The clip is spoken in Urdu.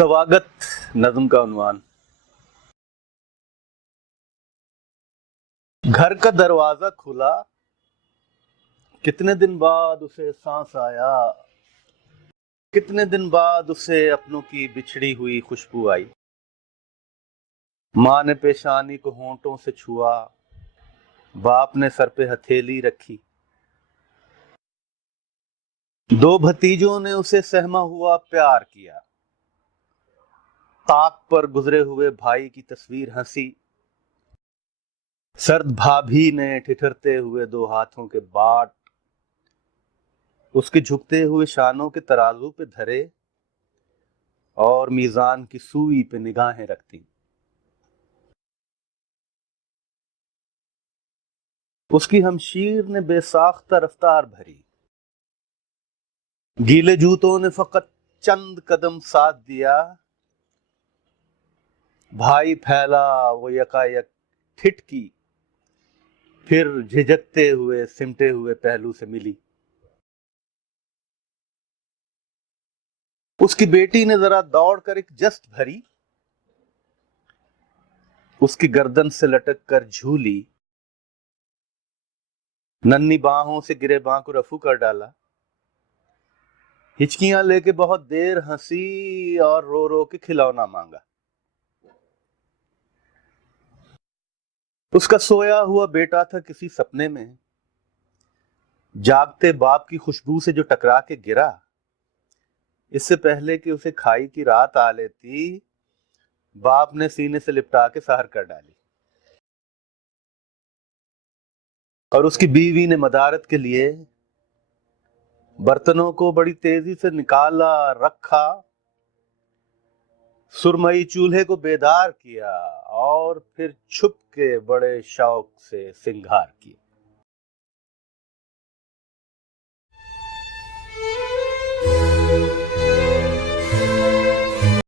سواگت نظم کا عنوان۔ گھر کا دروازہ کھلا، کتنے دن بعد اسے سانس آیا، کتنے دن بعد اسے اپنوں کی بچھڑی ہوئی خوشبو آئی۔ ماں نے پیشانی کو ہونٹوں سے چھوا، باپ نے سر پہ ہتھیلی رکھی، دو بھتیجوں نے اسے سہما ہوا پیار کیا۔ طاق پر گزرے ہوئے بھائی کی تصویر ہنسی، سرد بھابھی نے ٹھٹھرتے ہوئے دو ہاتھوں کے باٹ اس کے جھکتے ہوئے شانوں کے ترازو پہ دھرے اور میزان کی سوئی پہ نگاہیں رکھتی۔ اس کی ہمشیر نے بے ساختہ رفتار بھری، گیلے جوتوں نے فقط چند قدم ساتھ دیا۔ بھائی پھیلا، وہ یکا یک ٹھٹکی، پھر جھجکتے ہوئے سمٹے ہوئے پہلو سے ملی۔ اس کی بیٹی نے ذرا دوڑ کر ایک جست بھری، اس کی گردن سے لٹک کر جھولی، ننھی باہوں سے گرے باں کو رفو کر ڈالا، ہچکیاں لے کے بہت دیر ہنسی اور رو رو کے کھلونا مانگا۔ اس کا سویا ہوا بیٹا تھا کسی سپنے میں، جاگتے باپ کی خوشبو سے جو ٹکرا کے گرا، اس سے پہلے کہ اسے کھائی کی رات آ لیتی، باپ نے سینے سے لپٹا کے سحر کر ڈالی۔ اور اس کی بیوی نے مدارت کے لیے برتنوں کو بڑی تیزی سے نکالا، رکھا، سرمئی چولہے کو بیدار کیا اور پھر چھپ کے بڑے شوق سے سنگھار کیا۔